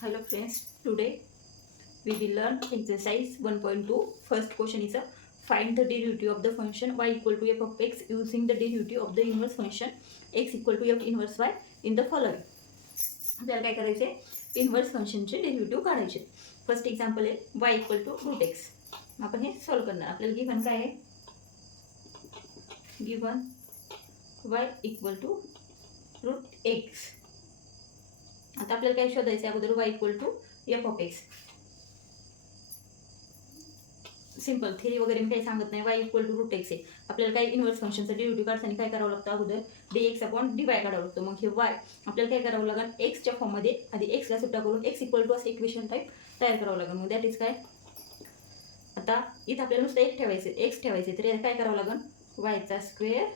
Hello friends, today we will learn exercise 1.2. First question is find the derivative of the function y equal to f of x using the derivative of the inverse function x equal to f inverse y in the following. आपल्याला काय करायचे, inverse फंक्शनचे derivative काढायचे. First example आहे y equal to root x. आपण हे solve करणार. आपल्याला गिव्हन काय आहे, given y equal to root x. आता आपल्याला काय शोधायचं आहे, अगोदर y equal to f of x. Simple theory वगैरे मी काही सांगत नाही. y equal to root x आहे. आपल्याला काय इन्व्हर्स फंक्शनचं डेरिव्हेटिव्ह काढताना काय करावं लागतं, अगोदर dx अपॉन dy काढावं लागतं. मग हे y आपल्याला काय करावं लागेल, एक्सच्या फॉर्ममध्ये आधी एक्सला सुट्टा करून एक्स इक्वल टू असं इक्वेशन टाईप तयार करावं लागेल. मग दॅट इज काय, आता इथं आपल्याला नुसतं एक ठेवायचं, एक्स ठेवायचे, तर काय करावं लागेल, वायचा स्क्वेअर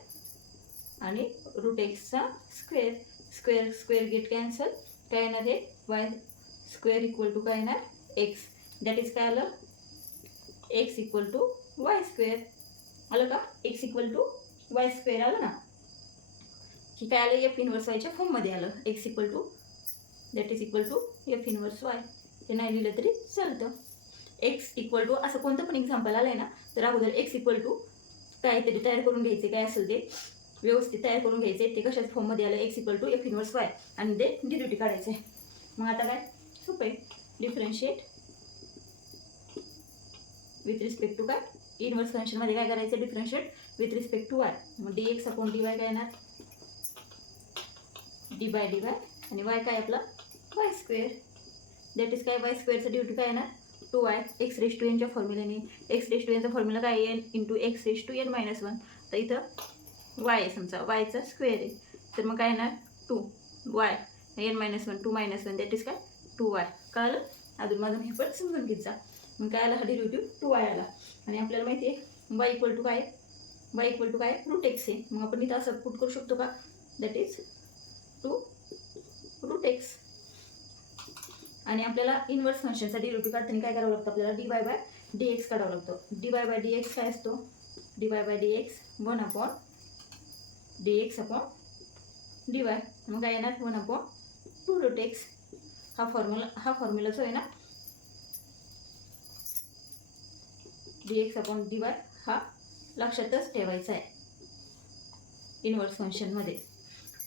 आणि रूट एक्सचा square. Square square get cancel. काय येणार आहे, वाय स्क्वेअर इक्वल टू काय येणार, एक्स. दॅट इज काय आलं, x equal to y square. आलं का, x equal to y square आलं ना. की काय आलं, एफ इनवर्स वायच्या फॉर्ममध्ये आलं. X equal to that is equal to f inverse y. ते नाही लिहिलं तरी चालतं. एक्स इक्वल टू असं कोणतं पण एक्झाम्पल आलं आहे ना, तर अगोदर एक्स इक्वल टू काहीतरी तयार करून घ्यायचे, काय असेल ते व्यवस्थित तयार करून घ्यायचे. ते कशाच फॉर्ममध्ये आलं, x equal to f inverse y, आणि ते डेरिव्हेटिव्ह काढायचे. मग आता काय सोपं आहे, डिफरन्शिएट विथ रिस्पेक्ट टू काय, इनवर्स फंक्शनमध्ये काय करायचं, differentiate with respect to y. मग d x upon d y काय येणार, डी बाय डी वाय, आणि वाय काय आपला वाय स्क्वेअर. दॅट इज काय, वाय स्क्वेअरचं डेरिव्हेटिव्ह काय येणार, two y. X raise to एनच्या फॉर्म्युल्याने, एक्स रेस टू एनचा फॉर्म्युला काय, n into x raise to n minus one. तर इथं वाय समजा वायचा स्क्वेअर आहे, तर मग काय येणार, two y n minus one, two minus one, that is काय टू वाय. कळलं, अजून माझं हे पण समजून घ्यायचा. मग काय आला, हा डेरिव्हेटिव्ह टू वाय आला. आणि आपल्याला माहिती आहे वाय इक्वल टू काय, वाय इक्वल टू काय रूट एक्स आहे. मग आपण इथं असं पुट करू शकतो का, that is two root x. आणि आपल्याला इन्व्हर्स फंक्शनचा डेरिव्हेटिव्ह काढताना काय करावं लागतं, आपल्याला d y by d x काढावं लागतं. D y by d x काय असतो, d y by d x one upon d x upon d y. मग काय येणार, one upon two root x. हा फॉर्म्युलाच आहे ना, d x upon d y हा लक्षातच ठेवायचा आहे इन्व्हर्स फंक्शनमध्ये.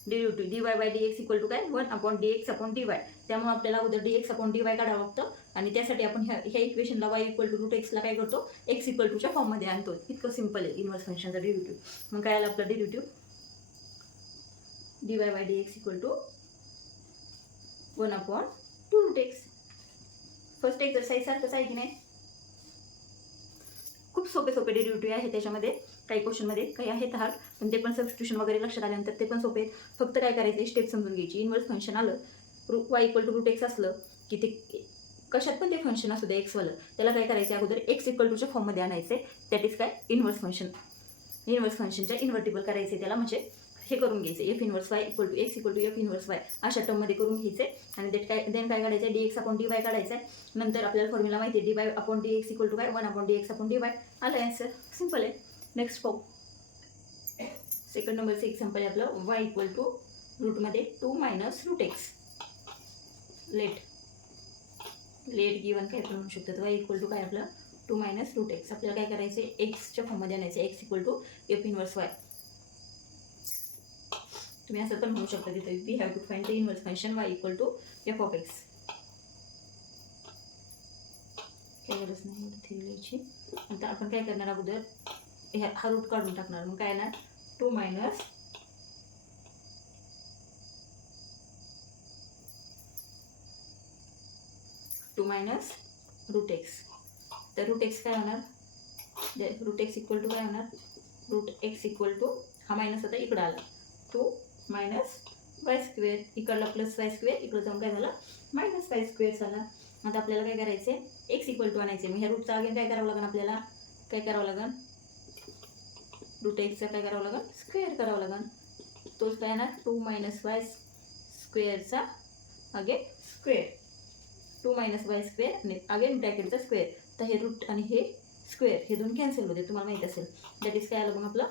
Derivative d y by d x equal to काय, one upon d x upon d y. त्यामुळे आपल्याला अगोदर D x upon d Y काढावं लागतं. आणि त्यासाठी आपण ह्या इक्वेशनला वाय इक्वल टू रूट एक्सला काय करतो, एक्स इक्वल टूच्या फॉर्ममध्ये आणतो. इतकं सिम्पल आहे इन्व्हर्स फंक्शनचा डेरिव्हेटिव्ह. मग काय आलं आपलं derivative, d y by d x equal to one upon two root x. First exercise सारखंच आहे की नाही, खूप सोपे सोपे डेरिव्हेटिव्ह आहे त्याच्यामध्ये. काही क्वेश्चनमध्ये काही आहेत हार्ड, पण ते पण सबस्टिट्यूशन वगैरे लक्षात आल्यानंतर ते पण सोपे. फक्त काय करायचं, स्टेप समजून घ्यायची. इन्व्हर्स फंक्शन आलं, y equal to root x असलं की ते कशात पण ते फंक्शन असू दे एक्सवालं, त्याला काय करायचं, अगोदर एक्स इक्वल टूच्या फॉर्ममध्ये आणायचे. दॅट इज काय इन्व्हर्स फंक्शन. इन्व्हर्स फंक्शनच्या इन्व्हर्टिबल करायचे त्याला, म्हणजे हे करून घ्यायचे, f inverse y equal to x equal to f inverse y अशा टर्ममध्ये करून घ्यायचे. आणि देन काय काढायचं, d x upon d y काढायचं आहे. नंतर आपल्याला फॉर्म्युला माहिती आहे, d y upon d x equal to काय, one upon d x upon d y. आलं आन्सर, सिम्पल आहे. नेक्स्ट पाहू, सेकंड नंबरचं एक्झाम्पल आहे आपलं, वाय इक्वल टू रूटमध्ये two minus root x. Let given काय पण म्हणू शकतात. वाय इक्वल टू काय आपलं टू मायनस रूट एक्स. आपल्याला काय करायचं, एक्सच्या फॉर्ममध्ये आणायचं, x equal to f inverse y. तुम्ही असं पण म्हणू शकता तिथे, we have to find the inverse function y equal to f of x. काही गरज नाही इथे लिहायची. नंतर आपण काय करणार, अगोदर हा रूट काढून टाकणार. मग काय येणार, टू मायनस रूट एक्स. तर रूट एक्स काय होणार, रूट एक्स इक्वल टू काय होणार, रूट एक्स इक्वल टू हा मायनस होता इकडं आला, टू मायनस वाय स्क्वेअर. इकडला प्लस वाय स्क्वेअर, इकडं जाऊन काय झाला, मायनस वाय स्क्वेअर झाला. आता आपल्याला काय करायचं आहे, एक्स इक्वल टू आणायचे. मग ह्या रूटचा अगेन काय करावं लागेल, आपल्याला काय करावं लागेल, रूट एक्सचा काय करावं लागेल, स्क्वेअर करावं लागेल. तोच काय येणार, टू मायनस वाय स्क्वेअरचा again square, two minus y square आणि अगेन ब्रॅकेटचा स्क्वेअर. तर हे रूट आणि हे स्क्वेअर हे दोन कॅन्सल होते, तुम्हाला माहीत असेल. दॅट इज काय आलं मग आपलं,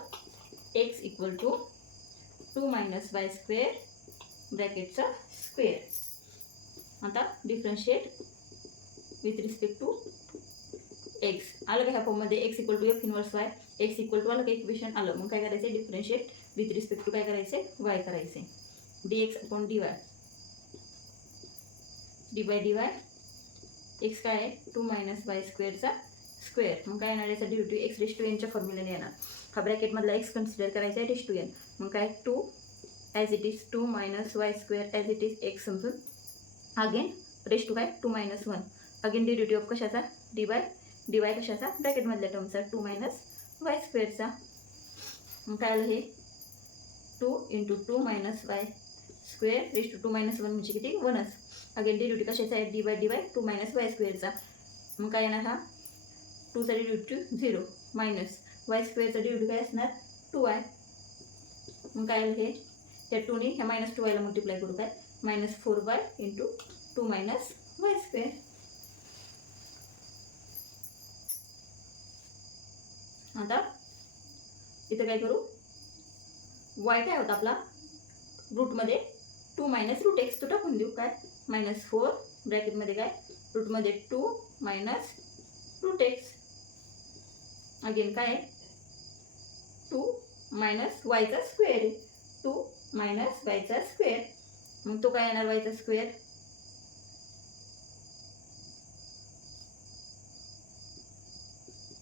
x equal to two minus y square ब्रॅकेटचा स्क्वेअर. आता differentiate with respect to x. आलं का ह्या फॉर्ममध्ये x equal to f inverse y, x equal to आलं का इक्वेशन आलं. मग काय करायचं आहे डिफरन्शिएट विथ रिस्पेक्ट टू काय करायचं आहे वाय करायचं आहे. D x upon d y, d by d y x काय आहे 2 मायनस वाय स्क्वेअरचा स्क्वेअर. मग काय येणार याचा due to x raise to एनच्या फॉर्म्युलाने येणार. हा ब्रॅकेटमधला एक्स कन्सिडर करायचा आहे रेश टू एन. मग काय 2 as it is 2 minus y square as it is x समजून अगेन रेश टू काय 2 मायनस 1 अगेन डेरिव्हेटिव्ह ऑफ कशाचा डी वाय कशाचा ब्रॅकेटमधल्या टर्मचा 2 मायनस वाय स्क्वेअरचा. मग काय आलं हे 2 into 2 minus y square raise to 2 minus 1 म्हणजे किती 1च. अगेन डेरिव्हेटिव्ह कशाचा आहे डी वाय 2 मायनस वाय स्क्वेअरचा. मग काय येणार हा 2चा डेरिव्हेटिव्ह 0 मायनस वाय स्क्वेअरचा डेरिव्हेटिव्ह काय असणार 2y. मग काय आलं हे त्या 2ने ह्या मायनस 2yला मल्टिप्लाय करू काय minus 4y into 2 minus y square. आता इथं काय करू y काय होता आपला रूटमध्ये 2 मायनस रूट एक्स तो टाकून देऊ काय मायनस 4 ब्रॅकेटमध्ये काय रूटमध्ये 2 मायनस रूट एक्स. अगेन काय 2 मायनस वायचा स्क्वेअर आहे 2 मायनस वायचा स्क्वेअर. मग तो काय येणार वायचा स्क्वेअर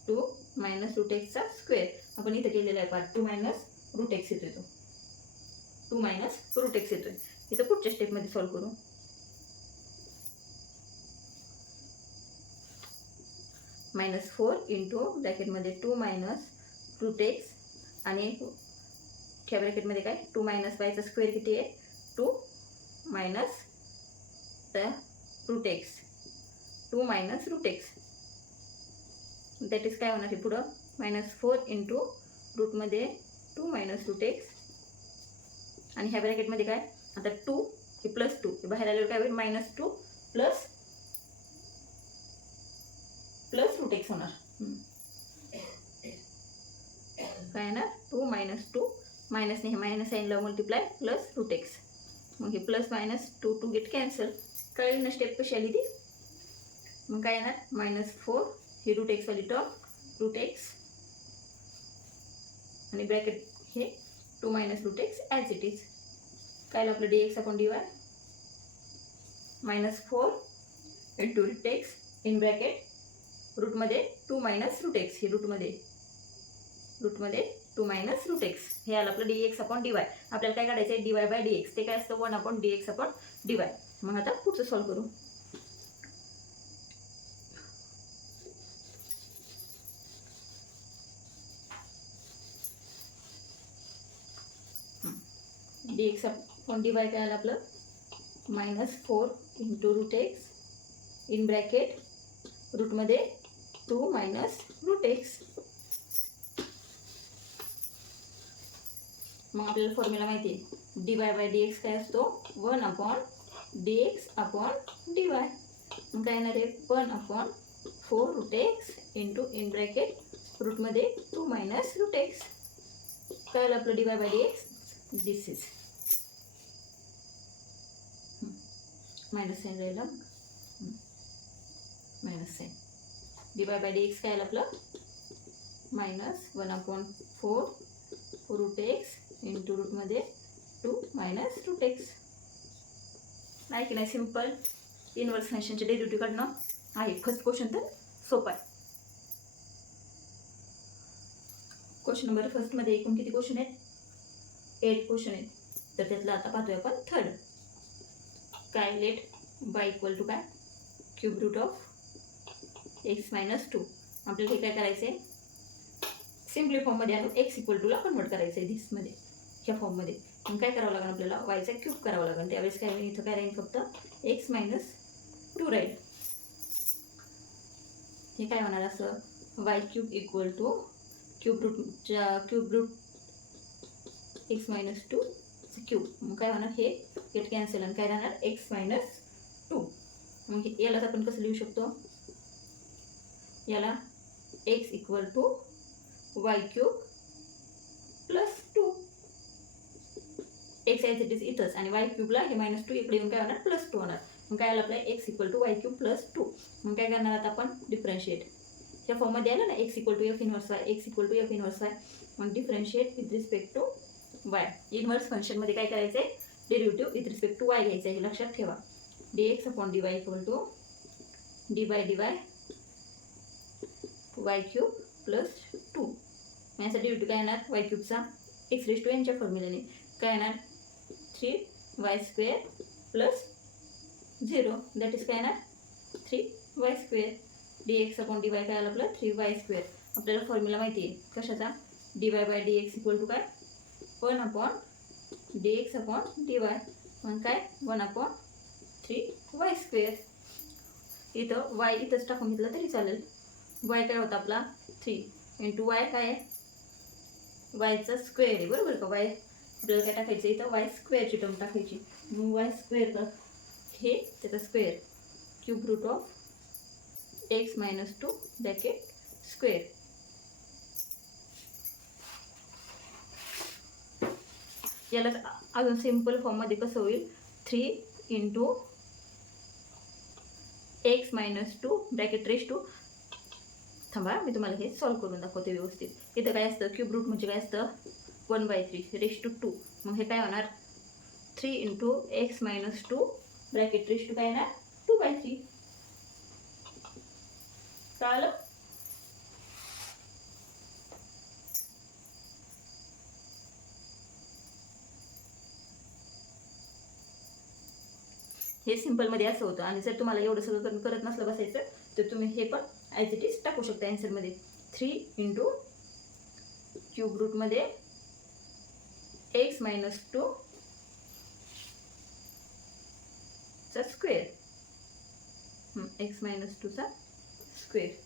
2 मायनस रूट एक्सचा स्क्वेअर. आपण इथं केलेला आहे पार्ट 2 मायनस रूट एक्स येतोय तो 2 मायनस रूट एक्स येतोय. इथं पुढच्या स्टेपमध्ये सॉल्व्ह करू. मायनस 4 इंटू ब्रॅकेटमध्ये 2 मायनस रूट एक्स आणि ह्या ब्रॅकेटमध्ये काय 2 मायनस वायचा स्क्वेअर किती आहे 2 minus root x 2 minus root x that is काय होणार आहे पुढं मायनस 4 इंटू रूटमध्ये 2 मायनस रूट एक्स आणि ह्या ब्रॅकेटमध्ये काय आता 2 हे प्लस 2 हे बाहेर आल्यावर काय होईल मायनस 2 प्लस रूट एक्स होणार. काय येणार 2 मायनस 2 मायनसने हे मायनस साईनला मल्टिप्लाय प्लस रूट एक्स. मग हे प्लस मायनस 2 गेट कॅन्सल. कळेल ना स्टेप कशी आली ती. मग काय येणार मायनस 4 ही रूट एक्स वाली टर्म रूट एक्स आणि ब्रॅकेट हे 2 minus root x as it is. काय आपलं d x upon d y minus 4 into root x in bracket रूटमध्ये 2 मायनस रूट एक्स हे रूटमध्ये 2 मायनस रूट एक्स हे आलं आपलं d x upon d y. आपल्याला काय काढायचं आहे d y by d x ते काय असतं 1 upon d x upon d y. मग आता पुढचं सॉल्व्ह करू. D x upon d y काय आलं आपलं minus 4 into root x in bracket रूटमध्ये 2 मायनस रूट एक्स. मग आपल्याला फॉर्म्युला माहिती आहे d y by d x काय असतो 1 upon d x upon d y. मग काय येणार आहे 1 upon 4 root x into in bracket रूटमध्ये 2 मायनस रूट एक्स. काय आलं आपलं d y by d x this is minus sign राहिलं minus sign d y by d x काय आलं आपलं minus 1 upon 4 root x into रूटमध्ये 2 मायनस रूट एक्स. नाही की नाही सिम्पल इनवर्स फंक्शनचे डेरिव्हेटिव्ह काढणं आहे. फर्स्ट क्वेश्चन तर सोपा आहे. क्वेश्चन नंबर फर्स्टमध्ये एकूण किती क्वेश्चन आहेत 8 क्वेश्चन आहेत. तर त्यातलं आता पाहतोय आपण थर्ड. काय लेट बाय इक्वल टू काय cube root of x minus 2. आपल्याला हे काय करायचं आहे सिम्पली फॉर्ममध्ये आणून एक्स इक्वल टूला कन्वर्ट करायचं आहे धिसमध्ये ह्या फॉर्ममध्ये. मग काय करावं लागेल आपल्याला वायचा क्यूब करावं लागेल. त्यावेळेस काय होईल इथं काय राहील फक्त एक्स मायनस 2 राहील. हे काय होणार असं y cube equal to cube root x minus 2 cube. मग काय होणार हे गेट कॅन्सल आणि काय राहणार एक्स मायनस 2. मग यालाच आपण कसं लिहू शकतो याला x equal to y cube plus 2 x as it is इथंच आणि वाय क्यूबला हे मायनस 2 इकडे येऊन काय होणार प्लस 2 होणार. मग काय आलं आपलं x equal to y cube plus 2. मग काय करणार आता आपण डिफरन्शिएट ह्या फॉर्ममध्ये आलं ना x equal to f inverse y, x equal to f inverse y. मग differentiate with respect to y. Inverse फंक्शनमध्ये काय करायचं आहे, derivative with respect to y घ्यायचं आहे, हे लक्षात ठेवा. dx upon dy equal to dy y cube plus 2. याचा डेरिव्हेटिव्ह काय येणार, वाय क्यूबचा एक्स रेस टू यांच्या फॉर्म्युल्याने काय येणार 3y² प्लस 0 दॅट इज काय येणार 3y². dx अपॉन dy काय आलं आपलं 3y². आपल्याला फॉर्म्युला माहिती आहे कशाचा, dy by dx equal to काय 1 अपॉन dx अपॉन dy. मग काय 1 अपॉन 3y². इथं y इथंच टाकून घेतलं तरी चालेल. y काय होता आपला 3 इंटू y काय आहे वायचा स्क्वेअर आहे, बरोबर का. y आपल्याला काय टाकायचं इथं y² टर्म टाकायची. मग y² हे त्याचा square cube root of x minus 2 bracket square. याला अजून सिम्पल फॉर्ममध्ये कसं होईल 3 into x minus 2 bracket raise to. थांबा मी तुम्हाला हे सॉल्व करून दाखवते व्यवस्थित. इथं काय असतं क्यूब रूट म्हणजे काय असतं 1/3 रेस टू 2. मग हे काय होणार 3 into x minus 2 bracket raise to काय येणार 2/3. कळलं. हे सिम्पलमध्ये असं होतं. आणि जर तुम्हाला एवढं सगळं करत नसलं बसायचं तर तुम्ही हे पण ॲज इट इज टाकू शकता आन्सरमध्ये. 3 इंटू क्यूब रूटमध्ये x मायनस 2 चा स्क्वेअर, x मायनस 2 चा स्क्वेअर.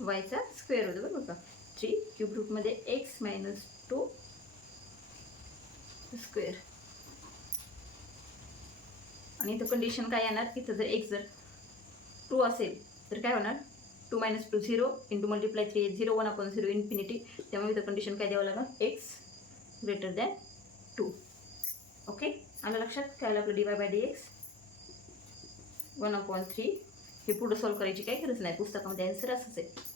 वायचा स्क्वेअर होतं बरोबर का. 3 क्यूब रूटमध्ये x मायनस 2 स्क्वेअर. आणि इथं कंडिशन काय येणार, इथं जर x जर 2 असेल तर काय होणार 2 minus 2 0 into multiply 3 0 1 upon 0 infinity. त्यामुळे इथं कंडिशन काय द्यावं लागणार x ग्रेटर दॅन 2. ओके आलं लक्षात. काय आलं आपलं dy बाय dx 1 अपॉन 3. हे पुढं सॉल्व करायची काही गरज नाही, पुस्तकामध्ये आन्सर असंच आहे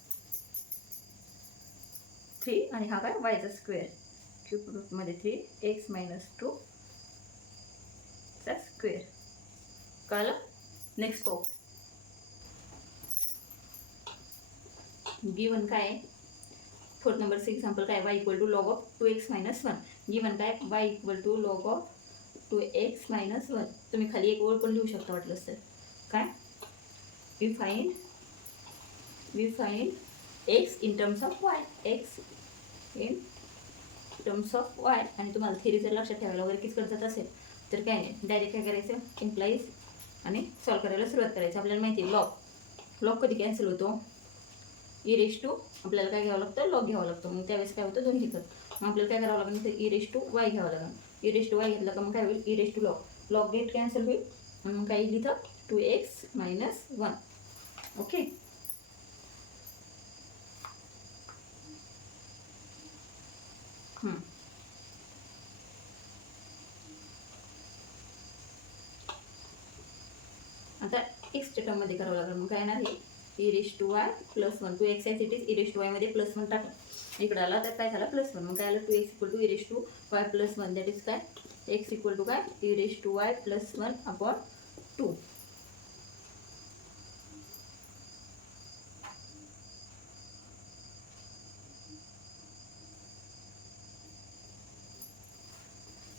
3. आणि हा काय वायचा स्क्वेअर क्यूब रूटमध्ये 3 x मायनस 2 चा स्क्वेअर. कळलं. नेक्स्ट पाहू. गिवन काय आहे 4th नंबरचं एक्झाम्पल काय y equal to log of 2x minus 1. Given काय y equal to log of 2x minus 1. तुम्ही खाली एक ओळ पण लिहू शकता वाटलं तर. काय we find x in terms of y, x in terms of y. आणि तुम्हाला थिअरी जर लक्षात ठेवायला वगैरे किती करत असेल तर काय नाही, डायरेक्ट काय करायचं इम्प्लाईज आणि सॉल्व करायला सुरुवात करायची. आपल्याला माहिती आहे लॉग कधी कॅन्सल होतो ई रेस टू. आपल्याला काय घ्यावं लागतं लॉग घ्यावं लागतं. मग त्यावेळेस काय होतं दोन्ही घेतात. मग आपल्याला काय करावं लागेल तर ई रेस टू वाय घ्यावं लागेल. ई रेस टू वाय घेतलं का मग काय होईल e raise to log get cancel होईल. मग काय येईल इथं 2x मायनस 1. ओके आता एक्सच्या टर्ममध्ये करावं लागेल. मग काय येणार हे e raise to y plus 1. 2x as it is e raise to वायमध्ये प्लस 1 टाकलं. इकडं आला तर काय झालं प्लस 1. मग काय आलं 2x equal to e raise to y plus 1 that is काय x इक्वल टू काय e raise to y plus 1 upon 2.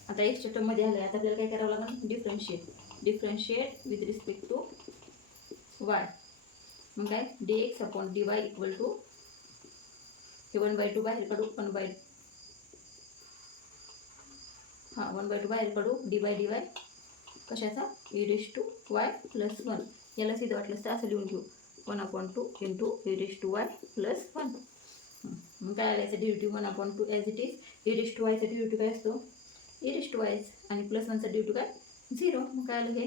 आता एक्सच्या टर्ममध्ये आलं. आता आपल्याला काय करावं लागेल differentiate with respect to y. मग काय dx upon dy equal to हे 1/2 बाहेर काढू 1/2 बाहेर काढू dy कशाचा e raise to y plus 1. याला सीधं वाटलं तर असं लिहून घेऊ 1/2 into e raise to y plus 1. मग काय आलं याचा derivative 1/2 as it is e raise to वायचा डेरिव्हेटिव्ह काय असतो ई रेस टू वाय आणि प्लस 1चा डेरिव्हेटिव्ह काय 0. मग काय आलं हे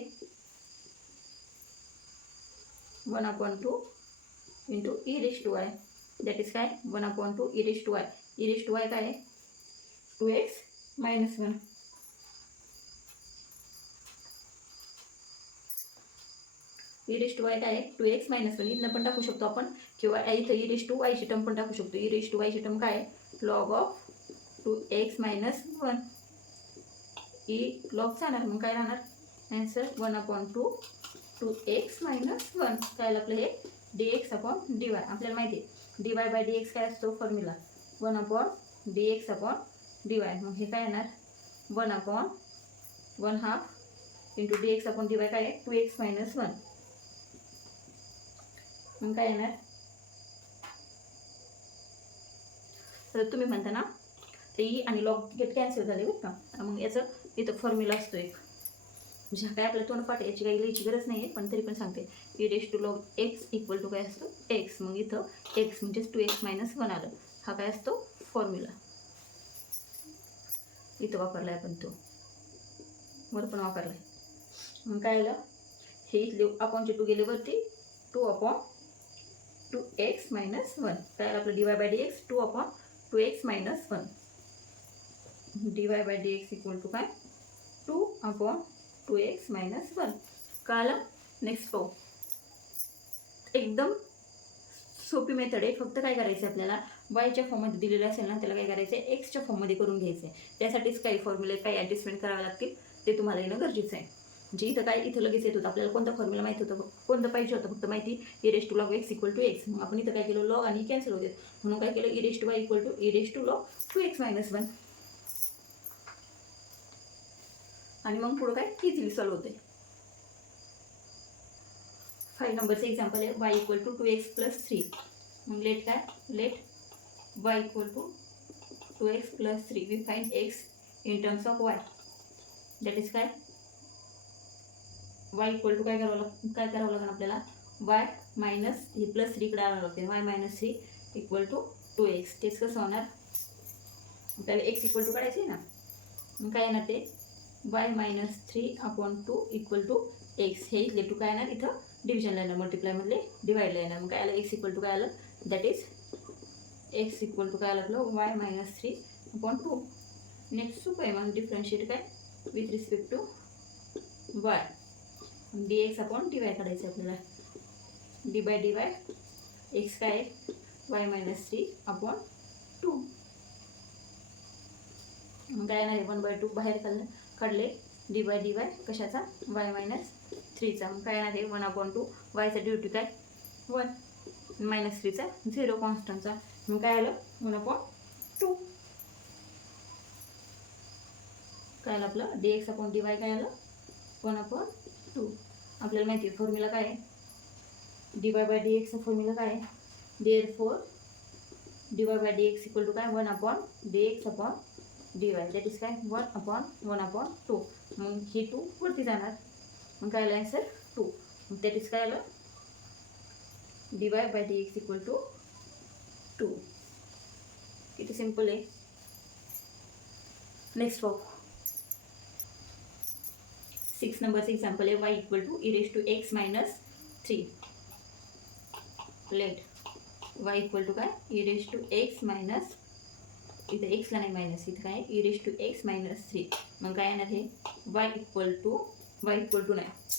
1/2 into e raise to y that is काय 1/2 e raise to y. E raise to y काय आहे 2x minus 1. E raise to y काय आहे 2x मायनस 1. इथनं पण टाकू शकतो आपण किंवा इथं ई रेश टू वायची टर्म पण टाकू शकतो. ई रेश टू वायची टर्म काय आहे log of 2x minus 1. E log जाणार मग काय राहणार ॲन्सर 1/2 2x मायनस 1. काय आपलं हे dx अपॉन dy. आपल्याला माहिती आहे dy बाय dx काय असतो फॉर्म्युला 1/dx अपॉन dy. मग हे काय येणार 1/1/2 इंटू dx अपॉन dy काय आहे 2x मायनस 1. मग काय येणार तर तुम्ही म्हणता ना ते ई आणि लॉग गेट कॅन्सल झाले बरं का. मग याचं इथं फॉर्म्युला असतो एक म्हणजे काय आपल्याला तोंडपाठ याची काही लिहायची गरज नाही आहे पण तरी पण सांगते e raise to log x equal to काय असतो एक्स. मग इथं एक्स म्हणजेच 2x मायनस 1 आलं. हा काय असतो फॉर्म्युला इथं वापरला आहे आपण तो वर पण वापरला आहे. मग काय आलं हे इथले अपॉनचे 2 गेले वरती 2/2x मायनस 1. काय आलं आपलं dy by dx 2/2x minus 1. dy by dx equal to काय 2/2x मायनस 1. कळालं. नेक्स्ट पाहू एकदम सोपी मेथड आहे. फक्त काय करायचं आपल्याला वायच्या फॉर्ममध्ये दिलेलं असेल ना त्याला काय करायचं आहे एक्सच्या फॉर्ममध्ये करून घ्यायचं आहे. त्यासाठीच काही फॉर्म्युले काही ॲडजस्टमेंट करावे लागतील ते तुम्हाला येणं गरजेचं आहे. म्हणजे इथं काय इथं लगेच येत होतं आपल्याला कोणता फॉर्म्युला माहिती होतं कोणतं पाहिजे होतं फक्त माहिती e raise to log x equal to x. मग आपण इथं काय केलं लॉग आणि कॅन्सल होते म्हणून काय केलं e raise to y equal to e raise to log 2x minus 1. आणि मग पुढं काय इझिली सॉल्व्ह होते. 5 नंबरचं एक्झाम्पल आहे y equal to 2x plus 3. मग लेट काय let y equal to 2x plus 3 we find x in terms of y. That is काय y इक्वल टू काय करावं लागेल आपल्याला y मायनस हे प्लस 3 कडे आणावं लागते y minus 3 equal to 2x. तेच कसं होणार आपल्याला x इक्वल टू काढायचं आहे ना. मग काय येणार ते y minus 3/2 equal to x. हे इथले टू काय येणार इथं डिव्हिजनला येणार मल्टिप्लायमधले डिवाइडला येणार. मग काय आलं x इक्वल टू काय आलं that is x equal to काय आलं आपलं y मायनस 3/2. नेक्स्ट सोपं आहे मग डिफरन्शिएट काय with respect to y dx upon dy काढायचं आपल्याला. डी बाय dy x काय आहे y मायनस 3/2. मग काय येणार आहे 1/2 बाहेर काढले डी बाय dy कशाचा y मायनस 3चा. मग काय येणार आहे 1/2 वायचा ड्युटी काय 1 मायनस 3चा 0 कॉन्स्टंटचा. मग काय आलं 1/2. काय आलं आपलं dx अपॉन dy काय आलं 1/2. आपल्याला माहिती आहे फॉर्म्युला काय आहे dy बाय dx चा फॉर्म्युला काय आहे therefore dy by dx equal to काय 1/dx upon dy that is काय 1/1/2. मग ही 2 वरती जाणार. मग काय आलं आन्सर 2. मग दॅट इज काय आलं dy by dx equal to 2. किती सिम्पल आहे. नेक्स्ट पाहू 6 नंबरचं एक्झाम्पल आहे y equal to e raise to x minus 3. Let y equal to काय e raise to x minus इथं एक्सला नाही मायनस इथं काय e raise to x minus 3. मग काय येणार हे y इक्वल टू नाही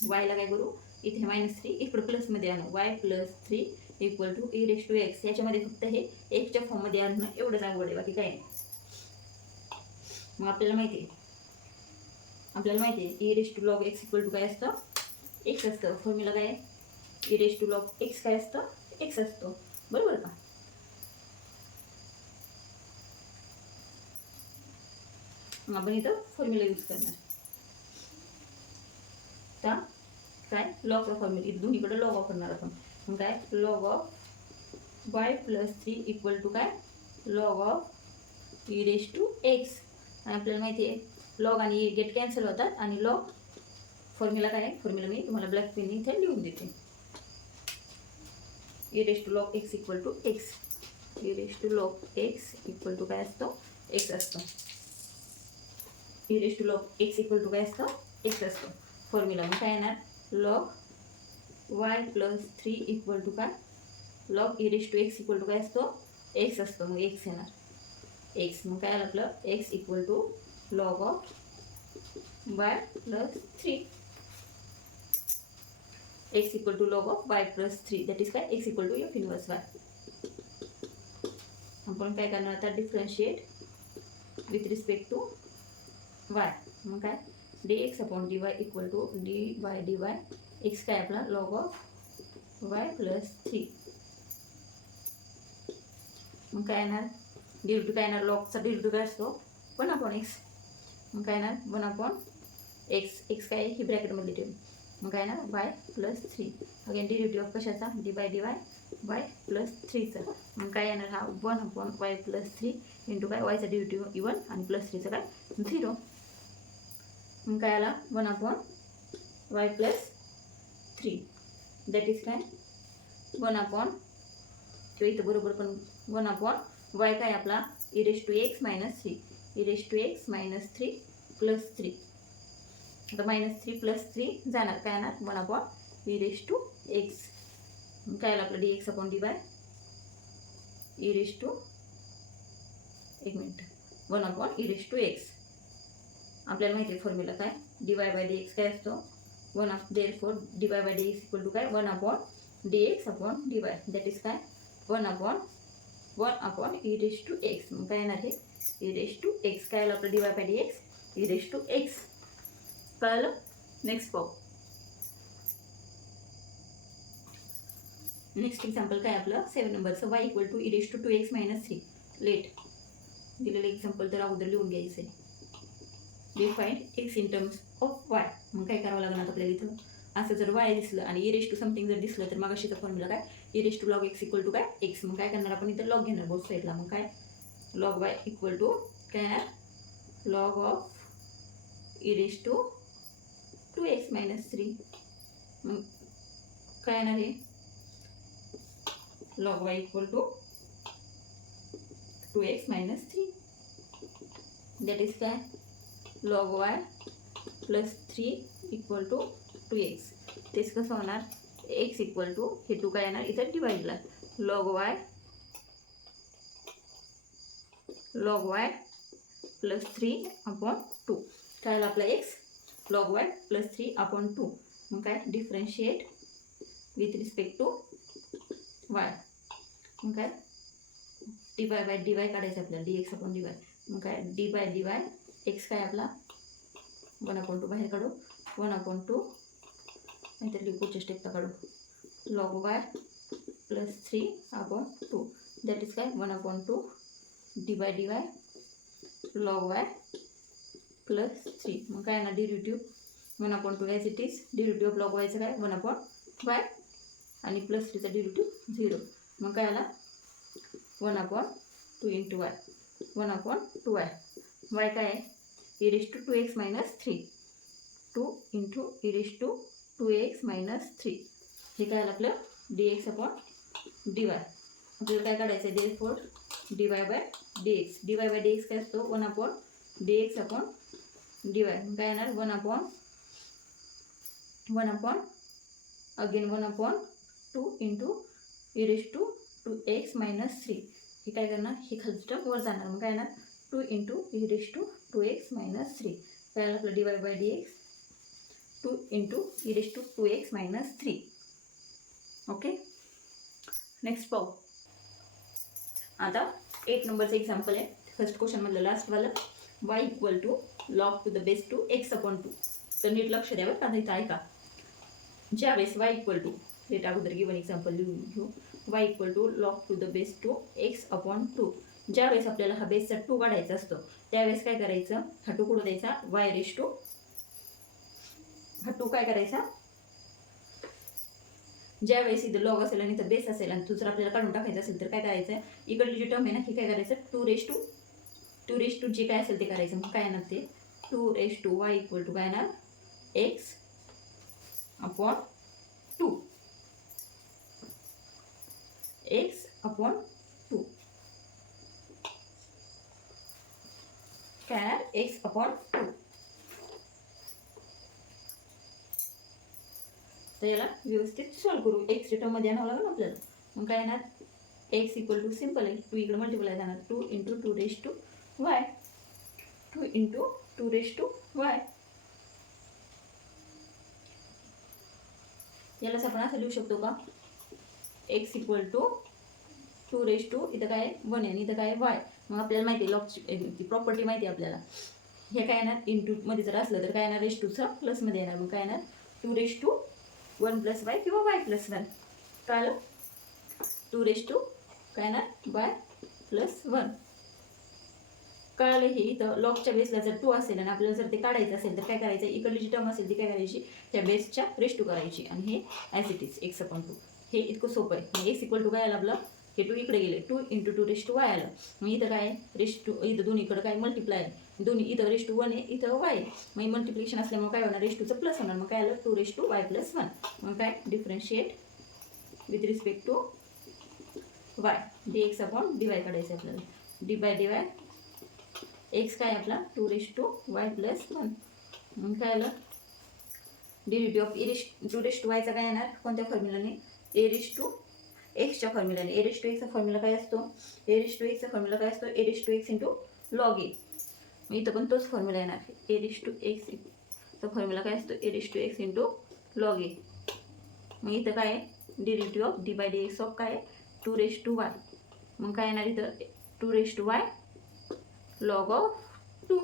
वायला काय करू इथे -3 इकडं प्लसमध्ये आणू y plus 3 equal to e raise to x. याच्यामध्ये फक्त हे एक्सच्या फॉर्ममध्ये आणणं एवढंच अवघड आहे बाकी काय नाही. मग आपल्याला माहिती आहे e raise to log x equal to काय असतं एक्स असतं. फॉर्म्युला काय आहे e raise to log x काय असतं एक्स असतो बरोबर का. मग आपण इथं फॉर्म्युला यूज करणार तर काय लॉगचा फॉर्म्युला इथं दोन्हीकडे लॉग वापरणार आपण. मग काय log of y plus 3 equal to काय log of e raise to x. आणि आपल्याला माहिती आहे लॉग आणि गेट कॅन्सल होतात आणि लॉग फॉर्म्युला काय आहे फॉर्म्युला मी तुम्हाला ब्लॅक पेन इथे लिहून देते. E raise to log x equal to x. E raise to log x equal to काय असतो एक्स असतो. E raise to log x equal to काय असतो एक्स असतो. फॉर्म्युला मग काय येणार log y plus 3 equal to काय log e raise to x equal to काय असतो एक्स असतो, मग एक्स येणार एक्स, मग काय आलं आपलं x equal to log of y plus 3, x equal to log of y plus 3 that is काय x equal to f inverse y. आपण काय करणार आता differentiate with respect to y, मग काय d x upon d y equal to d y x काय आपला log of y plus 3, मग काय येणार डिरिव्हेटिव्ह काय येणार लॉगचा डिरिव्हेटिव्ह काय असतो 1/x, मग काय येणार 1/x, एक्स काय ही ब्रॅकेटमध्ये ठेवू, मग काय येणार वाय प्लस 3, अगेन डिरिव्हेटिव्ह ऑफ कशाचा डी वाय वाय प्लस 3चा, मग काय येणार हा 1/y प्लस 3 इंटू काय वायचा डिरिव्हेटिव्ह इवन आणि प्लस 3चा काय 0, मग काय आला 1/y प्लस 3 दॅट इज काय 1 किंवा इथं बरोबर पण 1/y काय आपला e raise to x minus 3, e raise to x minus 3 plus 3, आता -3 प्लस 3 जाणार काय येणार 1/e रेश टू एक्स, काय आलं आपलं d x upon d y e raise to 1/e raise to x. आपल्याला माहिती आहे फॉर्म्युला काय d y by d x काय असतो 1 therefore d y by d x equal to काय 1/dx upon d y that is काय 1/e raise to x, मग काय येणार हे ई रेश टू एक्स, काय आलं आपलं d y by d x e raise to x. कळलं. नेक्स्ट पाहू. नेक्स्ट एक्झाम्पल काय आपलं 7 नंबरचं y equal to e raise to 2x minus 3 let दिलेलं एक्झाम्पल तर अगोदर लिहून घ्यायचं आहे. Define x in terms of y, मग काय करावं लागणार आपल्याला इथं असं जर वाय दिसलं आणि ई रेश टू समथिंग जर दिसलं तर मग अशीचा फॉर्म्युला काय e raise to log x equal to काय एक्स, मग काय करणार आपण इथं लॉग घेणार बोथ साईडला, मग काय लॉग वाय इक्वल टू काय येणार log of e raise to 2x minus 3, मग काय येणार हे log y equal to 2x minus 3 that is काय log y plus 3 equal to 2x, तेच कसं होणार x इक्वल टू हे 2 काय येणार इथं डिवाइडला लॉग वाय प्लस 3 अपॉन 2, काय आलं आपला x log y plus 3 upon 2, मग काय differentiate with respect to y, मग काय d y by d y काढायचं आपल्याला d x upon d y, मग काय d by d y x काय आपला 1/2 बाहेर काढू 1/2 नाहीतर लिक्विडच्या स्टेपला काढू log y plus 3 upon 2 that is काय 1/2 d by d y log y plus 3, मग काय ना derivative 1/2 as it is derivative of log वायचं काय 1/y आणि प्लस 3चा डिरिव्हेटिव्ह 0, मग काय आला 1/2 इंटू वाय 1/2y, वाय काय आहे e raise to 2x minus 3 2 into e raise to 2x minus 3, हे काय आलं आपलं d x upon d y, आपल्याला काय काढायचं आहे therefore d y by d x काय असतो 1/dx अपॉन डी वाय, काय येणार 1/2 into e raise to 2x minus 3, हे काय करणार हे खालची टर्म वर जाणार, मग काय येणार 2 into e raise to 2x minus 3, काय आलं आपलं d y by d x 2 into e raise to 2x minus 3. Okay. Next पाहू. आता 8 नंबरचं एक्झाम्पल आहे फर्स्ट क्वेश्चनमधलं लास्टवालं y equal to log to the base to x upon 2, तर नीट लक्ष द्यावं का इथं ऐका. ज्यावेळेस वाय इक्वल टू रेट अगोदर गिवन एक्झाम्पल लिहून घेऊ y equal to log to the base to x upon 2, ज्यावेळेस आपल्याला हा बेसचा 2 काढायचा असतो त्यावेळेस काय करायचं हा 2 कुठं द्यायचा वाय रेश टू हा 2 काय करायचा ज्यावेळेस इथं लॉग असेल आणि इथं बेस असेल आणि जर आपल्याला काढून टाकायचं असेल तर काय करायचं इकडली जी टर्म आहे ना हे काय करायचं 2 रेश टू जे काय असेल ते करायचं, मग काय येणार ते 2 रेश टू वाय इक्वल टू काय येणार एक्स अपॉन 2 एक्स अपॉन 2 काय येणार एक्स अपॉन 2. तर याला व्यवस्थित सॉल्व करू एक्सच्या टर्ममध्ये आणावं लागेल आपल्याला, मग काय येणार एक्स इक्वल टू सिम्पल आहे 2 इकडे मल्टिप्लाय जाणार 2 into 2 raise to y 2 into 2 raise to y. यालाच आपण असं लिहू शकतो का x equal to 2 raise to इथं काय 1 आहे आणि इथं काय वाय. मग आपल्याला माहिती आहे लॉगची ती प्रॉपर्टी माहिती आहे आपल्याला. हे काय येणार इंटू मध्ये जर असलं तर काय येणार रेज टूचं प्लसमध्ये येणार. मग काय येणार 2 रेज टू 1 प्लस वाय किंवा वाय प्लस 1. कळलं 2 रेज टू काय येणार वाय प्लस 1. कळालं हे. इथं लॉगच्या बेसला जर 2 असेल आणि आपल्याला जर ते काढायचं असेल तर काय करायचं इकडली जी टर्म असेल ती काय करायची त्या बेसच्या रेज टू करायची आणि हे as it is x upon 2. हे इतकं सोपं आहे. एक्स इक्वल टू काय आलं आपलं हे 2 इकडे गेले 2 इंटू 2 रेज टू वाय आलं. मग इथं काय रेज टू इथं दोन्हीकडं काय मल्टिप्लाय दोन्ही इथं रेज टू 1 आहे इथं वाय आहे. मग मल्टिप्लिकेशन असल्यामुळे काय होणार रेज टूचं प्लस होणार. मग काय आलं 2 रेज टू वाय प्लस 1. मग काय differentiate with respect to y d x upon d y काढायचं आपल्याला. D by d y x काय आपला 2 रेज टू वाय प्लस 1. मग काय आलं डेरिव्हेटिव्ह ऑफ 2 रेज टू वायचा काय येणार कोणत्या फॉर्म्युलाने ए रेज टू एक्सच्या फॉर्म्युलाने. ए रेज टू एक्सचा फॉर्म्युला काय असतो ए रेज टू एक्सचा फॉर्म्युला काय असतो a raise to x into log a. मग इथं पण तोच फॉर्म्युला येणार ए रेज टू एक्सचा फॉर्म्युला काय असतो a raise to x into log a. मग इथं काय derivative of d by d x of काय 2 रेज टू वाय. मग काय येणार इथं 2 raise to y log of 2.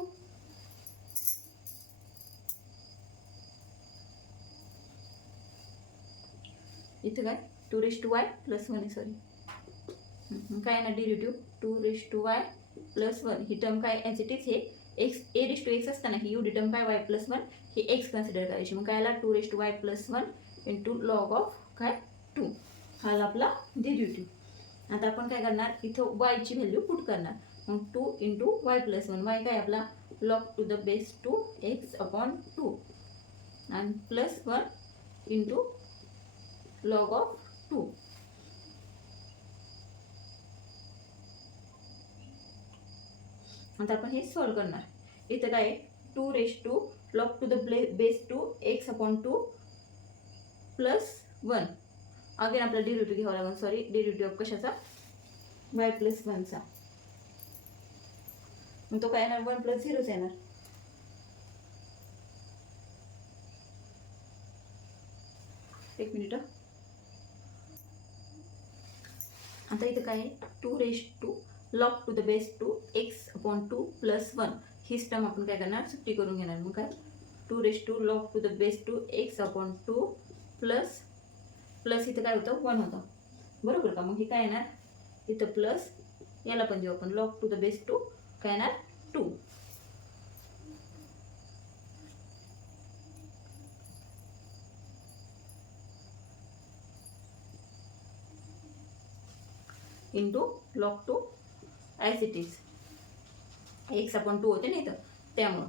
इथं काय 2 raise to y plus 1 sorry काय ना derivative 2 raise to y plus 1. ही टर्म काय ॲज इट इज हे x a raise to x असताना ही एवढी टर्म काय वाय प्लस 1 ही एक्स कन्सिडर करायची. मग काय आला 2 raise to y plus 1 into log of काय 2. हा आला आपला डेरिव्हेटिव्ह. आता आपण काय करणार इथं वायची व्हॅल्यू पुट करणार. मग 2 इंटू वाय प्लस 1 वाय काय आपला log to the base 2 x upon 2 आणि प्लस 1 इंटू लॉग ऑफ 2. आता आपण हे सॉल्व करणार. इथं काय 2 raise to log to the base 2 x upon 2 plus 1. Again आपला डेरिव्हेटिव्ह घ्यावा लागेल सॉरी डेरिव्हेटिव्ह ऑफ कशाचा वाय प्लस 1चा. मग तो काय येणार 1 प्लस 0च येणार. एक मिनिट. आता इथं काय 2 raise to log to the base 2 x upon 2 plus 1 हीच टर्म आपण काय करणार सुट्टी करून घेणार. मग काय 2 raise to log to the base 2 x upon 2 plus plus इथं काय होतं 1 होतं बरोबर का. मग हे काय येणार इथं प्लस याला पण देऊ आपण लॉग टू द बेस 2 काय येणार 2 into log 2 as it is x upon 2 होते नाही तर त्यामुळं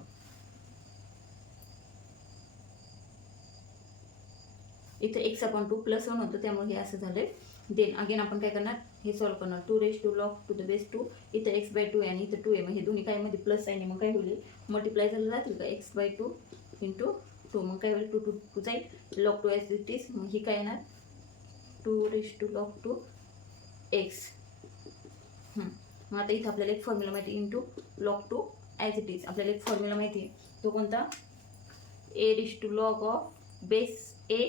इथं एक्स अपॉन 2 प्लस 1 होतं त्यामुळे हे असं झालं. देन अगेन आपण काय करणार हे सॉल्व करणार 2 raise to log to the base 2 इथं एक्स बाय 2 आहे आणि इथं 2 आहे. मग हे दोन्ही काय मध्ये प्लस आहे मग काय होईल मल्टिप्लाय झालं जातील का एक्स बाय 2 इंटू 2. मग काय होईल 2 टू 2 जाईल लॉग 2 ॲज इट इज. मग ही काय येणार 2 रेज टू लॉग 2 एक्स. मग आता इथं आपल्याला एक फॉर्म्युला माहिती into log 2 as it is. आपल्याला एक फॉर्म्युला माहिती आहे तो कोणता a raise to log of base a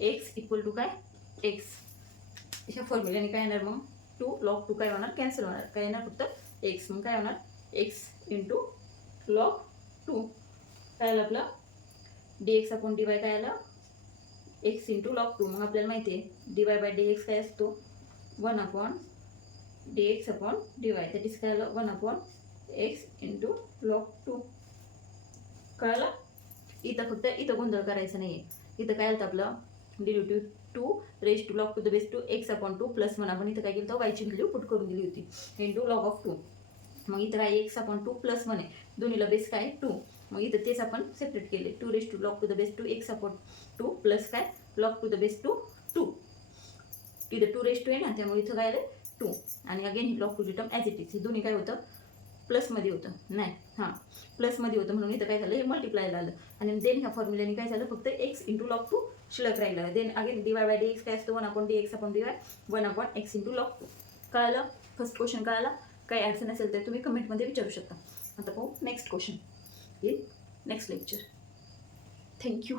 x equal to काय एक्स. ह्या फॉर्म्युल्याने काय येणार मग 2 लॉग 2 काय होणार कॅन्सल होणार काय येणार फक्त एक्स. मग काय होणार एक्स इंटू लॉग 2 काय आलं आपला D x upon d y काय आलं एक्स इंटू लॉग 2. मग आपल्याला माहिती आहे d y by d x काय असतो 1 upon d x upon d y. That is काय आलं 1 अपॉन एक्स इंटू लॉग 2. कळलं. इथं फक्त इथं गोंधळ करायचं नाही आहे. इथं काय आलं आपलं derivative 2 raise to log to the base 2 x upon 2 plus 1 आपण इथं काय केलं तर वायची व्हॅल्यू पुट करून दिली होती इंटू लॉग ऑफ 2. मग इथं काय एक्स अपॉन 2 प्लस 1 आहे दोन्हीला बेस काय 2. मग इथं तेच आपण सेपरेट केले 2 raise to log to the base 2 x upon 2 plus काय लॉग टू द बेस 2 इथं 2 रेज टू आहे ना त्यामुळे इथं काय आलं 2 आणि again he log to term as it is. हे दोन्ही काय होतं प्लसमध्ये होतं नाही प्लसमध्ये होतं म्हणून इथं काय झालं हे मल्टिप्लायला आलं आणि देन ह्या फॉर्म्युल्याने काय झालं फक्त एक्स इंटू लॉग 2 शिल्लक राहिलं. Then again d y by d x काय असतं 1/dx/dy 1/x इंटू लॉग. कळालं? फर्स्ट क्वेश्चन कळाला. काही अडचण असेल तर तुम्ही कमेंटमध्ये विचारू शकता. आता पाहू next question in next lecture. Thank you.